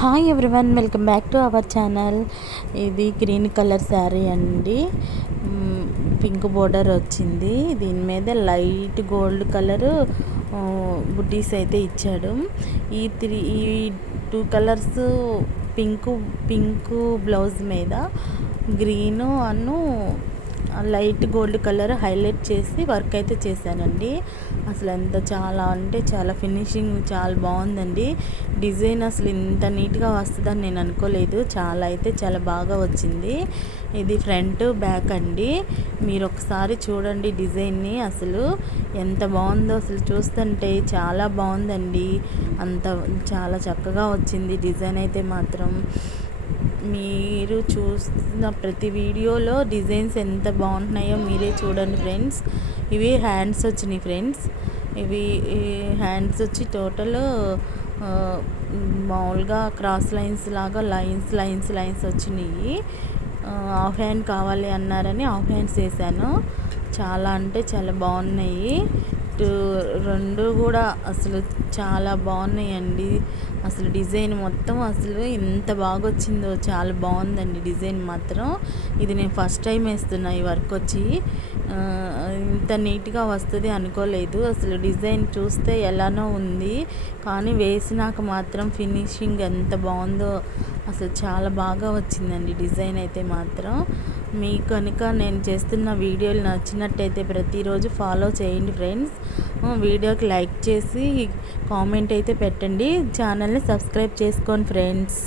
Hi everyone, welcome back to our channel. ఇది green colour sari అండి. Pink border వచ్చింది. దీని మీద లైట్ గోల్డ్ కలర్ బుటీస్ అయితే ఇచ్చాడు. ఈ టూ కలర్స్ పింక్ బ్లౌజ్ మీద green light gold colour highlight చేసి వర్క్ అయితే చేశానండి. అసలు చాలా అంటే చాలా ఫినిషింగ్ చాలా బాగుందండి. డిజైన్ అసలు ఇంత నీట్గా వస్తుందని నేను అనుకోలేదు. చాలా బాగా వచ్చింది. ఇది ఫ్రంట్ బ్యాక్ అండి. మీరు ఒకసారి చూడండి డిజైన్ని. అసలు ఎంత బాగుందో అసలు చూస్తుంటే చాలా బాగుందండి. చాలా చక్కగా వచ్చింది డిజైన్ అయితే మాత్రం. మీరు చూస్తున్న ప్రతి వీడియోలో డిజైన్స్ ఎంత బాగుంటున్నాయో మీరే చూడండి ఫ్రెండ్స్. ఇవి హ్యాండ్స్ వచ్చినాయి ఫ్రెండ్స్. ఇవి హ్యాండ్స్ వచ్చి టోటల్ మామూలుగా క్రాస్ లైన్స్ లాగా లైన్స్ వచ్చినాయి. హాఫ్ హ్యాండ్ కావాలి అన్నారని హాఫ్ హ్యాండ్స్ వేసాను. చాలా అంటే చాలా బాగున్నాయి. రెండు కూడా అసలు చాలా బాగున్నాయండి. అసలు డిజైన్ మొత్తం అసలు ఎంత బాగా వచ్చిందో, చాలా బాగుందండి డిజైన్ మాత్రం. ఇది నేను ఫస్ట్ టైం వేస్తున్నా ఈ వర్క్ వచ్చి. ఇంత నీట్గా వస్తుంది అనుకోలేదు. అసలు డిజైన్ చూస్తే ఎలానో ఉంది, కానీ వేసినాక మాత్రం ఫినిషింగ్ ఎంత బాగుందో. అసలు చాలా బాగా వచ్చిందండి డిజైన్ అయితే మాత్రం. మీకు కనుక నేను చేస్తున్న వీడియోలు నచ్చినట్టయితే ప్రతిరోజు ఫాలో చేయండి ఫ్రెండ్స్. వీడియోకి లైక్ చేసి కామెంట్ అయితే పెట్టండి. ఛానల్ని సబ్స్క్రైబ్ చేసుకోండి ఫ్రెండ్స్.